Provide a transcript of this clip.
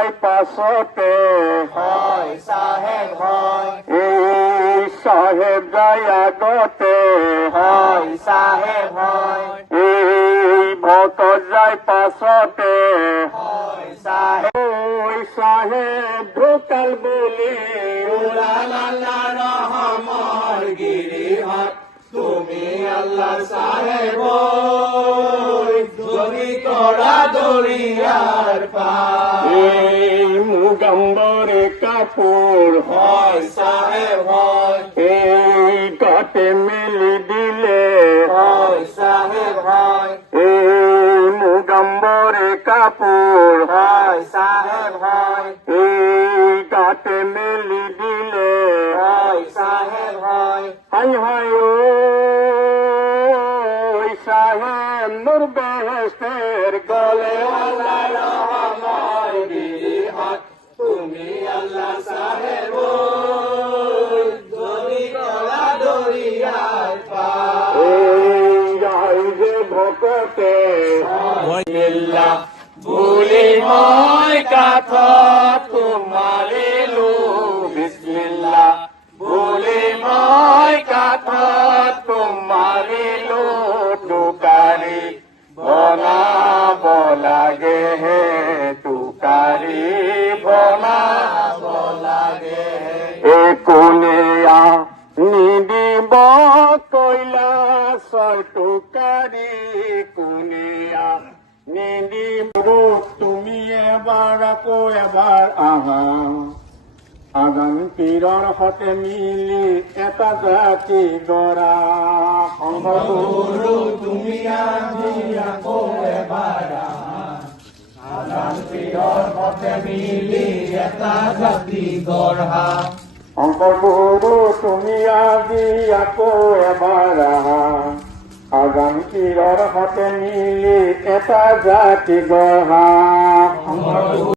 যায় পাছতে হয় সাহেব হয়, এই সাহেব যায় আগতে হয় সাহেব হয়, এই ভকত যায় পাছতে হয় সাহেব। ওই সাহেব ঢোকাল বলে আল্লাহ রহমর গিরিহাট, তুমি আল্লাহ সাহেব যদি করা দরিয়ার পার। এই মুগম্বরে কাপড় হয় সাহেব হয়, এই কাটে মেলি দিলে হয় সাহেব হয়, এই মুগম্বরে কাপড় হয় সাহেব হয়, এই কাটে মেলি দিলে হয় সাহেব হয়। হাই হাই ওই সাহেব নূর বেহেশতের গলে আল্লাহ রহমর গিরিহাট, তুমি আল্লাহ সাহেব যদি করা দরিয়ার পার। এই যাই যে ভকতে বিসমিল্লাহ বলি মই কাথা তোমারে লো, বিসমিল্লাহ বলি মই কাথা তোমারে লো, টুকারি বনাব লাগে হে টুকারি বনাব লাগে। এ কোনেয়া নিদিব কইলা ছয় টুকারি কোনেয়া নিদিব তুমি এবাৰ আকৌ এবাৰ আহা আগান পীৰৰ সতে মিলি এটা জাতি গঢ়া গুরু তুমি আজি আকৌ এবাৰ আহা, আগান পীৰৰ সতে মিলি এটা জাতি গঢ়া। শংকৰ গুৰু তুমি আজি আকৌ এবাৰ আহা আগান পীৰৰ সতে মিলি এটা জাতি গঢ়া